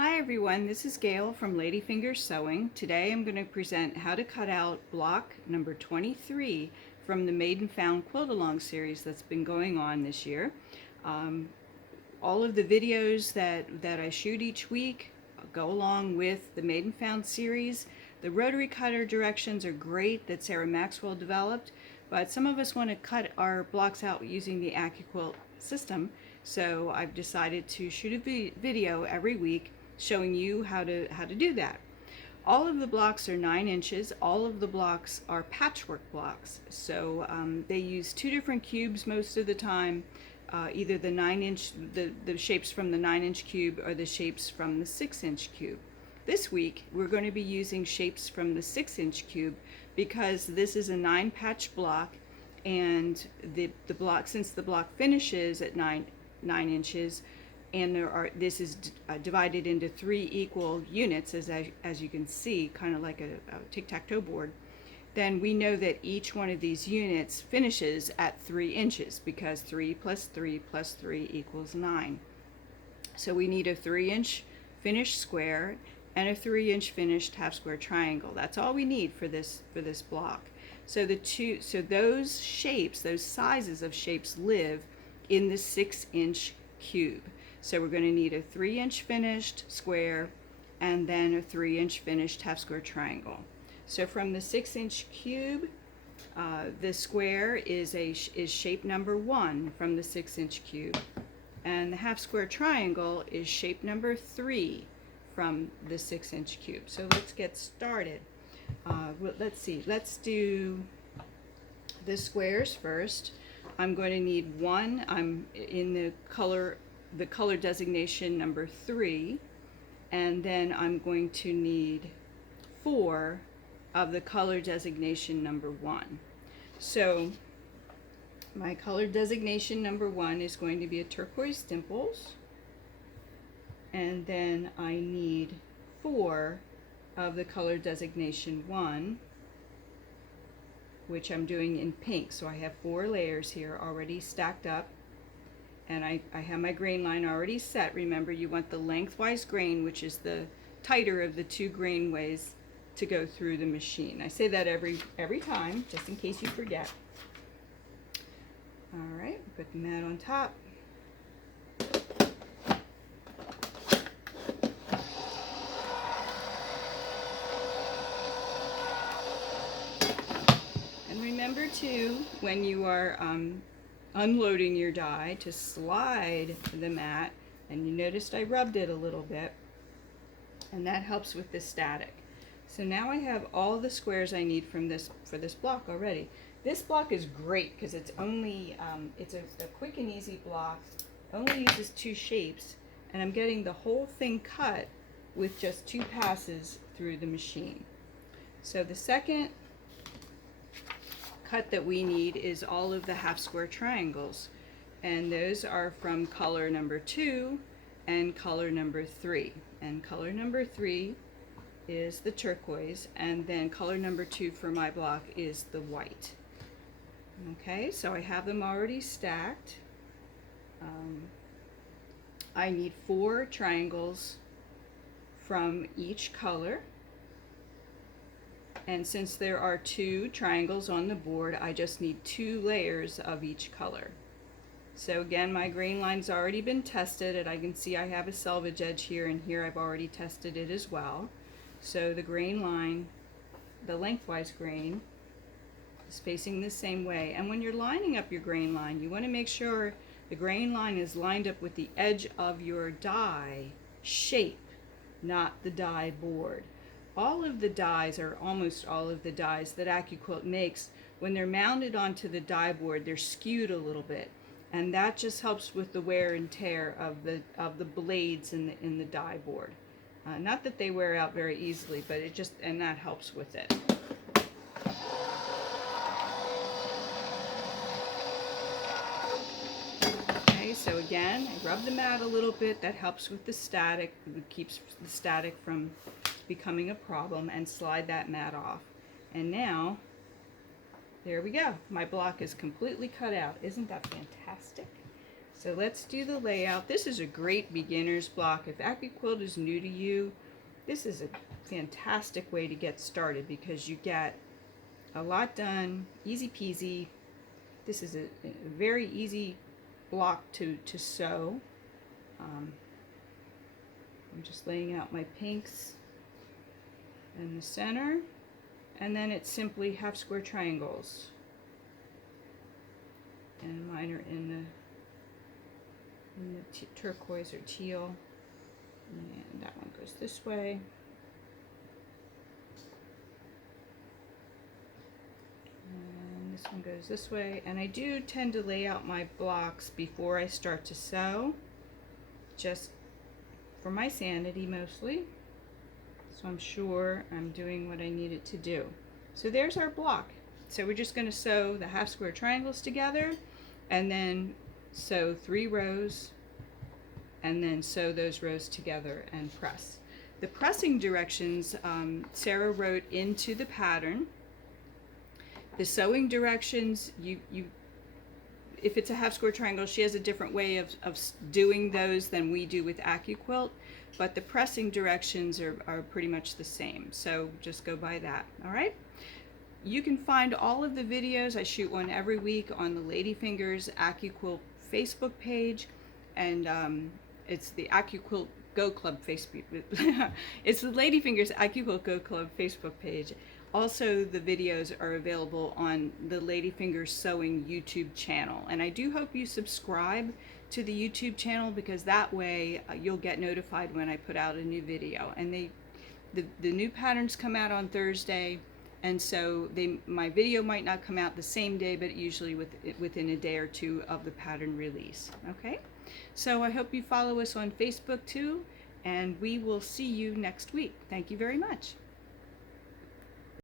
Hi everyone, this is Gail from Ladyfingers Sewing. Today I'm going to present how to cut out block number 23 from the Made and Found Quilt Along series that's been going on this year. All of the videos that I shoot each week go along with the Made and Found series. The rotary cutter directions are great that Sarah Maxwell developed, but some of us want to cut our blocks out using the Accuquilt system, so I've decided to shoot a video every week showing you how to do that. All of the blocks are 9 inches. All of the blocks are patchwork blocks. So they use 2 different cubes most of the time, either the 9-inch, the shapes from the 9-inch cube or the shapes from the 6-inch cube. This week we're going to be using shapes from the 6-inch cube because this is a 9-patch block, and the block, since the block finishes at 9 inches, and this is divided into 3 equal units, as you can see, kind of like a tic-tac-toe board, then we know that each one of these units finishes at 3 inches because 3 plus 3 plus 3 equals 9. So we need a 3-inch finished square and a 3-inch finished half square triangle. That's all we need for this block. So those shapes, those sizes of shapes, live in the 6-inch cube. So we're going to need a 3-inch finished square and then a 3-inch finished half square triangle. So from the 6-inch cube, the square is shape number 1 from the 6-inch cube, and the half square triangle is shape number 3 from the 6-inch cube. So let's get started. Let's see. Let's do the squares first. I'm going to need 1. I'm in the color designation number 3, and then I'm going to need 4 of the color designation number 1. So my color designation number 1 is going to be a turquoise dimples, and then I need 4 of the color designation 1, which I'm doing in pink. So I have 4 layers here already stacked up, and I have my grain line already set. Remember, you want the lengthwise grain, which is the tighter of the 2 grain ways, to go through the machine. I say that every time, just in case you forget. All right, put the mat on top. And remember too, when you are unloading your die, to slide the mat, and you noticed I rubbed it a little bit, and that helps with the static. So now I have all the squares I need for this block already. This block is great because it's only it's a quick and easy block, only uses 2 shapes, and I'm getting the whole thing cut with just 2 passes through the machine. So the second cut that we need is all of the half square triangles, and those are from color number 2 and color number 3. And color number 3 is the turquoise, and then color number 2 for my block is the white. Okay, so I have them already stacked. I need 4 triangles from each color. And since there are 2 triangles on the board, I just need 2 layers of each color. So again, my grain line's already been tested, and I can see I have a selvage edge here, and here I've already tested it as well. So the grain line, the lengthwise grain, is facing the same way. And when you're lining up your grain line, you want to make sure the grain line is lined up with the edge of your die shape, not the die board. All of the dies, or almost all of the dies that Accuquilt makes, when they're mounted onto the die board, they're skewed a little bit, and that just helps with the wear and tear of the blades in the die board. Not that they wear out very easily, but and that helps with it. Okay, so again, I rub the mat a little bit. That helps with the static. It keeps the static from becoming a problem, and slide that mat off. And now, there we go. My block is completely cut out. Isn't that fantastic? So let's do the layout. This is a great beginner's block. If Accuquilt is new to you, this is a fantastic way to get started because you get a lot done, easy peasy. This is a very easy block to sew. I'm just laying out my pinks in the center, and then it's simply half square triangles. And mine are in the turquoise or teal. And that one goes this way. And this one goes this way. And I do tend to lay out my blocks before I start to sew, just for my sanity mostly. So I'm sure I'm doing what I need it to do. So there's our block. So we're just going to sew the half square triangles together, and then sew 3 rows, and then sew those rows together and press. The pressing directions Sarah wrote into the pattern. The sewing directions, if it's a half square triangle, she has a different way of doing those than we do with Accuquilt, but the pressing directions are pretty much the same. So just go by that, all right? You can find all of the videos. I shoot one every week on the Ladyfingers Accuquilt Facebook page, and it's the Accuquilt Go Club Facebook. It's the Ladyfingers Accuquilt Go Club Facebook page. Also, the videos are available on the Ladyfingers Sewing YouTube channel, and I do hope you subscribe to the YouTube channel because that way you'll get notified when I put out a new video. And the new patterns come out on Thursday. And so my video might not come out the same day, but usually within a day or two of the pattern release. Okay? So I hope you follow us on Facebook too, and we will see you next week. Thank you very much.